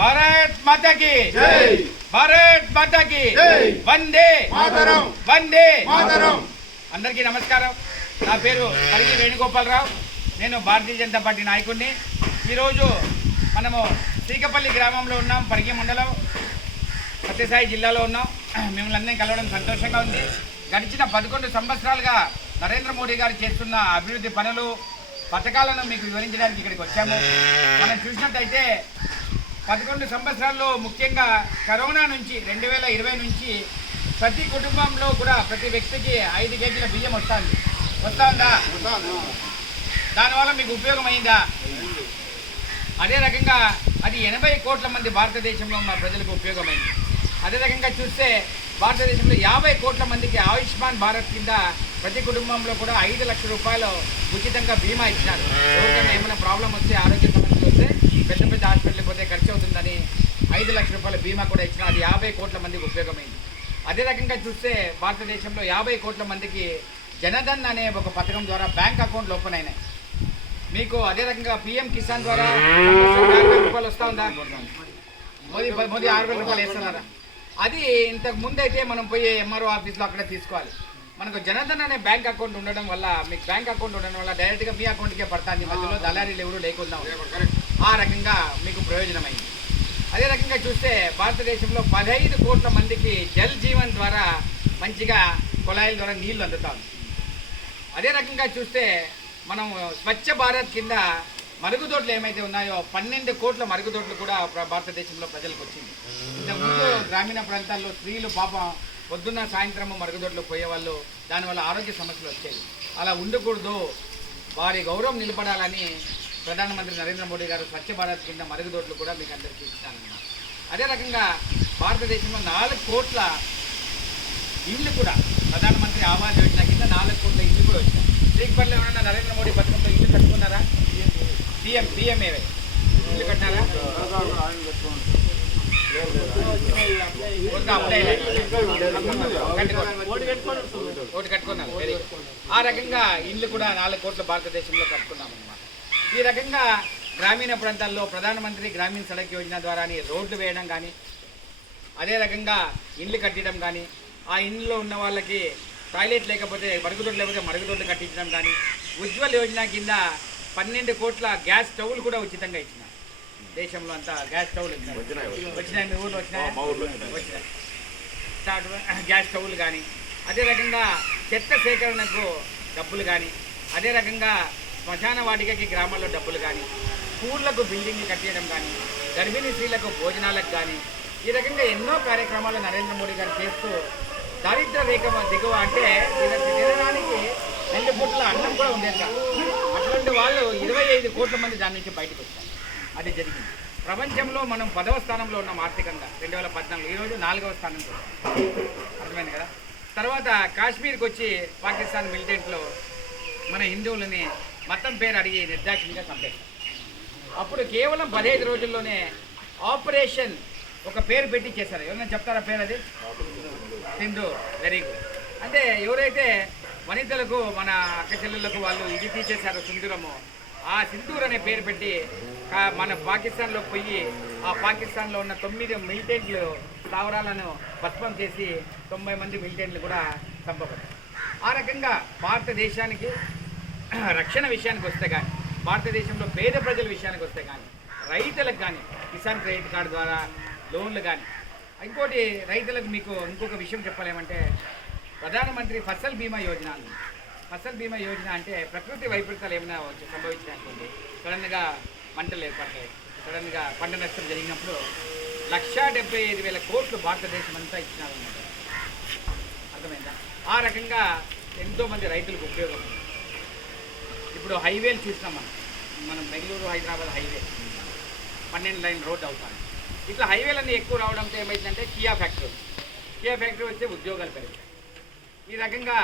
భారత్ మాతాకి జై భారత్ మాతాకి జై వందే మాతరం వందే మాతరం అందరికీ నమస్కారం. నా పేరు పరిగి వేణుగోపాలరావు. నేను భారతీయ జనతా పార్టీ నాయకుడిని. ఈరోజు మనము శ్రీకపల్లి గ్రామంలో ఉన్నాం. పరిగి మండలం సత్యసాయి జిల్లాలో ఉన్నాం. మిమ్మల్ని అందరినీ కలవడం సంతోషంగా ఉంది. గడిచిన 11 సంవత్సరాలుగా నరేంద్ర మోడీ గారు చేస్తున్న అభివృద్ధి పనులు పథకాలను మీకు వివరించడానికి ఇక్కడికి వచ్చాము. మనం చూసినట్టయితే 11 సంవత్సరాల్లో ముఖ్యంగా కరోనా నుంచి 2020 నుంచి ప్రతి కుటుంబంలో కూడా ప్రతి వ్యక్తికి 5 కేజీల బియ్యం వస్తుందా? దానివల్ల మీకు ఉపయోగం అయిందా? అదే రకంగా అది 80 కోట్ల మంది భారతదేశంలో ఉన్న ప్రజలకు ఉపయోగమైంది. అదే రకంగా చూస్తే భారతదేశంలో 50 కోట్ల మందికి ఆయుష్మాన్ భారత్ కింద ప్రతి కుటుంబంలో కూడా 5 లక్షల రూపాయలు ఉచితంగా బీమా ఇచ్చినారు. ఎవరికైనా ఏమైనా ప్రాబ్లం వస్తే, ఆరోగ్య సమస్యలు వస్తే పెద్ద పెద్ద హాస్పిటల్కి పోతే ఖర్చు అవుతుందని 5 లక్షల రూపాయల బీమా కూడా ఇచ్చిన. అది 50 కోట్ల మందికి ఉపయోగమైంది. అదే రకంగా చూస్తే భారతదేశంలో 50 కోట్ల మందికి జనధన్ అనే ఒక పథకం ద్వారా బ్యాంక్ అకౌంట్లు ఓపెన్ అయినాయి. మీకు అదే రకంగా పిఎం కిసాన్ ద్వారా 40,000 రూపాయలు వస్తూ ఉందా? మోదీ 6,000 రూపాయలు వేస్తున్నారా? అది ఇంతకు ముందు అయితే మనం పోయి ఎంఆర్ఓ ఆఫీస్లో అక్కడ తీసుకోవాలి. మనకు జనధన్ అనే బ్యాంక్ అకౌంట్ ఉండడం వల్ల, మీకు బ్యాంక్ అకౌంట్ ఉండడం వల్ల డైరెక్ట్గా మీ అకౌంట్కే పడుతుంది. మధ్యలో దళారీలు ఎవరు లేకుండా ఆ రకంగా మీకు ప్రయోజనమైంది. అదే రకంగా చూస్తే భారతదేశంలో 15 కోట్ల మందికి జల్ జీవన్ ద్వారా మంచిగా కుళాయిల ద్వారా నీళ్లు అందుతాం. అదే రకంగా చూస్తే మనం స్వచ్ఛ భారత్ కింద మరుగుదొడ్లు ఏమైతే ఉన్నాయో 12 కోట్ల మరుగుదొడ్లు కూడా భారతదేశంలో ప్రజలకు వచ్చింది. ఇంతకుముందు గ్రామీణ ప్రాంతాల్లో స్త్రీలు పాపం పొద్దున్న సాయంత్రము మరుగుదొడ్లు పోయేవాళ్ళు, దానివల్ల ఆరోగ్య సమస్యలు వచ్చాయి. అలా ఉండకూడదు, వారి గౌరవం నిలబడాలని ప్రధానమంత్రి నరేంద్ర మోడీ గారు స్వచ్ఛ భారత్ కింద మరుగుదొడ్లు కూడా మీకు అందరికీ ఇస్తానన్నారు. అదే రకంగా భారతదేశంలో 4 కోట్ల ఇళ్ళు కూడా ప్రధానమంత్రి ఆవాస్ యోజన కింద 4 కోట్ల ఇళ్ళు కూడా వచ్చాయి. శ్రీకపల్లిలో ఏమన్నా నరేంద్ర మోడీ పథకంలో ఇల్లు కట్టుకున్నారా? పిఎంఏ ఇల్లు కట్టినారా? ఒకటి కట్టుకున్నారు. Very good. ఆ రకంగా ఇల్లు కూడా 4 కోట్ల భారతదేశంలో కట్టుకున్నాం అన్నమాట. ఈ రకంగా గ్రామీణ ప్రాంతాల్లో ప్రధానమంత్రి గ్రామీణ సడక్ యోజన ద్వారా రోడ్లు వేయడం కానీ, అదే రకంగా ఇండ్లు కట్టడం కానీ, ఆ ఇంట్లో ఉన్న వాళ్ళకి టాయిలెట్ లేకపోతే మరుగుదొడ్లు లేకపోతే మరుగుదొడ్లు కట్టించడం కానీ, ఉజ్వల్ యోజన కింద 12 కోట్ల గ్యాస్ స్టవ్లు కూడా ఉచితంగా ఇచ్చినారు. దేశంలో అంతా గ్యాస్ స్టవ్లు వచ్చినాయి. మీ ఊళ్ళో వచ్చినాయి గ్యాస్ స్టవ్లు కానీ, అదే రకంగా చెత్త సేకరణకు డబ్బులు కానీ, అదే రకంగా శ్మశాన వాటికకి గ్రామాల్లో డబ్బులు కానీ, స్కూళ్లకు బిల్డింగ్లు కట్టేయడం కానీ, గర్భిణీ స్త్రీలకు భోజనాలకు కానీ, ఈ రకంగా ఎన్నో కార్యక్రమాలు నరేంద్ర మోడీ గారు చేస్తూ దారిద్ర రేఖ దిగువ అంటే తినడానికి 2 పూట్ల అన్నం కూడా ఉండేది కాదు. అటువంటి వాళ్ళు 25 కోట్ల మంది దాని నుంచి బయటకు వచ్చారు. అది జరిగింది. ప్రపంచంలో మనం 10వ స్థానంలో ఉన్నాం ఆర్థికంగా 2014. ఈరోజు 4వ స్థానంలో. అర్థమైంది కదా? తర్వాత కాశ్మీర్కి వచ్చి పాకిస్తాన్ మిలిటెంట్లో మన హిందువులని మతం పేరు అడిగి నిర్దాక్షిణ్యంగా చంపేస్తారు. అప్పుడు కేవలం 15 రోజుల్లోనే ఆపరేషన్ ఒక పేరు పెట్టి చేశారు. ఎవరైనా చెప్తారా పేరు? అది సింధు. Very good. అంటే ఎవరైతే వనితలకు, మన అక్క చెల్లెళ్ళకు వాళ్ళు ఇది తీసేశారో సింధూరము, ఆ సింధూర్ అనే పేరు పెట్టి మన పాకిస్తాన్లో పోయి ఆ పాకిస్తాన్లో ఉన్న 9 మిలిటెంట్లు స్థావరాలను భస్మం చేసి 90 మంది మిలిటెంట్లు కూడా చంపబడ్డారు. ఆ రకంగా భారతదేశానికి రక్షణ విషయానికి వస్తే కానీ, భారతదేశంలో పేద ప్రజల విషయానికి వస్తే కానీ, రైతులకు కానీ కిసాన్ క్రెడిట్ కార్డు ద్వారా లోన్లు కానీ, ఇంకోటి రైతులకు మీకు ఇంకొక విషయం చెప్పలేమంటే ప్రధానమంత్రి ఫసల్ బీమా యోజన. ఫసల్ బీమా యోజన అంటే ప్రకృతి వైపరీత్యాలు ఏమైనా సంభవించినట్టుంది, సడన్గా మంటలు ఏర్పడతాయి, సడన్గా పంట నష్టం జరిగినప్పుడు 1,75,000 కోట్లు భారతదేశం అంతా ఇచ్చినారన్నమాట. అర్థమైందా? ఆ రకంగా ఎంతోమంది రైతులకు ఉపయోగం. ఇప్పుడు హైవేలు చూసినాం మనం Bengaluru Hyderabad highway 12 line road అవుతాను. ఇట్లా హైవేలన్నీ ఎక్కువ రావడంతో ఏమైందంటే కియా ఫ్యాక్టరీ వస్తే ఉద్యోగాలు పెరిగాయి. ఈ రకంగా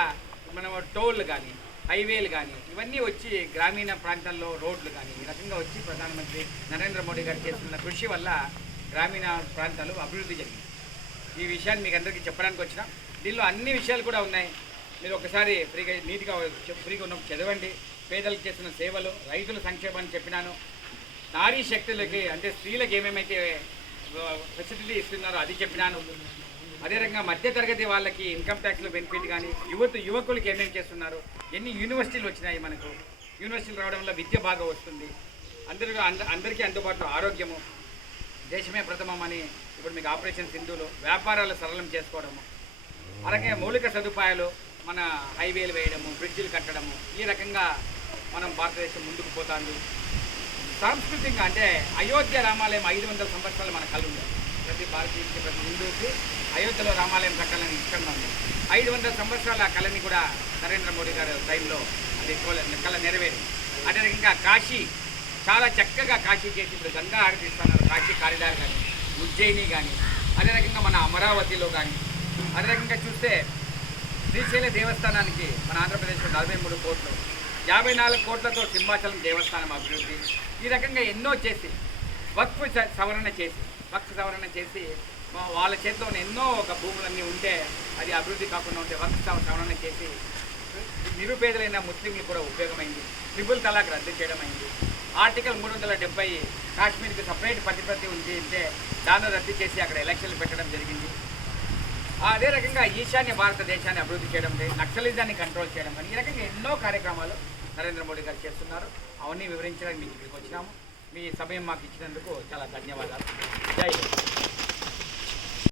మనం టోళ్ళు కానీ, హైవేలు కానీ ఇవన్నీ వచ్చి గ్రామీణ ప్రాంతాల్లో రోడ్లు కానీ ఈ రకంగా వచ్చి ప్రధానమంత్రి నరేంద్ర మోడీ గారు చేస్తున్న కృషి వల్ల గ్రామీణ ప్రాంతాలు అభివృద్ధి జరిగింది. ఈ విషయాన్ని మీకు అందరికీ చెప్పడానికి వచ్చిన. దీనిలో అన్ని విషయాలు కూడా ఉన్నాయి. మీరు ఒకసారి ఫ్రీగా నీట్గా ఉన్నప్పుడు చదవండి. పేదలకు చేస్తున్న సేవలు, రైతుల సంక్షేమాన్ని చెప్పినాను. నారీ శక్తులకి అంటే స్త్రీలకు ఏమేమైతే ఫెసిలిటీ ఇస్తున్నారో అది చెప్పినాను. అదే రకంగా మధ్యతరగతి వాళ్ళకి ఇన్కమ్ ట్యాక్స్లో బెనిఫిట్ కానీ యువకులకి ఏమేమి చేస్తున్నారు, ఎన్ని యూనివర్సిటీలు వచ్చినాయి మనకు, యూనివర్సిటీలు రావడం వల్ల విద్య బాగా వస్తుంది, అందరికీ అందుబాటులో ఆరోగ్యము, దేశమే ప్రథమం అని ఇప్పుడు మీకు ఆపరేషన్ సింధులో వ్యాపారాలు సరళం చేసుకోవడము, అలాగే మౌలిక సదుపాయాలు మన హైవేలు వేయడము, బ్రిడ్జిలు కట్టడము, ఈ రకంగా మనం భారతదేశం ముందుకు పోతాంది. సాంస్కృతికంగా అంటే అయోధ్య రామాలయం 500 సంవత్సరాలు మన కళ ఉంది. ప్రతి భారతీయుడికి, ప్రతి హిందూకి అయోధ్యలో రామాలయం కట్టాలని ఇష్టంగా ఉంది. 500 సంవత్సరాల కళని కూడా నరేంద్ర మోడీ గారి టైంలో అది కళ నెరవేరింది. అదే రకంగా కాశీ చాలా చక్కగా కాశీ చేసి ఇప్పుడు గంగా హారతి ఇస్తున్నారు. కాశీ కారిడార్ కానీ, ఉజ్జయిని కానీ, అదే రకంగా మన అమరావతిలో కానీ, అదే రకంగా చూస్తే శ్రీశైల దేవస్థానానికి మన ఆంధ్రప్రదేశ్లో 43 కోట్లు, 54 కోట్లతో సింహాచలం దేవస్థానం అభివృద్ధి, ఈ రకంగా ఎన్నో చేసి వక్ఫ్ సవరణ చేసి వాళ్ళ చేతిలో ఎన్నో ఒక భూములన్నీ ఉంటే అది అభివృద్ధి కాకుండా ఉంటే వక్ఫ్ సవరణ చేసి నిరుపేదలైన ముస్లింలు కూడా ఉపయోగమైంది. ట్రిపుల్ తలాక్ రద్దు చేయడం అయింది. ఆర్టికల్ 370 కాశ్మీర్కి సపరేట్ ప్రతిపత్తి ఉంది అంటే దాన్ని రద్దు చేసి అక్కడ ఎలక్షన్లు పెట్టడం జరిగింది. అదే రకంగా ఈశాన్య భారతదేశాన్ని అభివృద్ధి చేయడం, నక్సలిజాన్ని కంట్రోల్ చేయడం కానీ ఈ రకంగా ఎన్నో కార్యక్రమాలు నరేంద్ర మోడీ గారు చేస్తున్నారు. అవన్నీ వివరించడానికి మీకు ఇక్కడికి వచ్చినాము. మీ సమయం మాకు ఇచ్చినందుకు చాలా ధన్యవాదాలు. జై హింద్.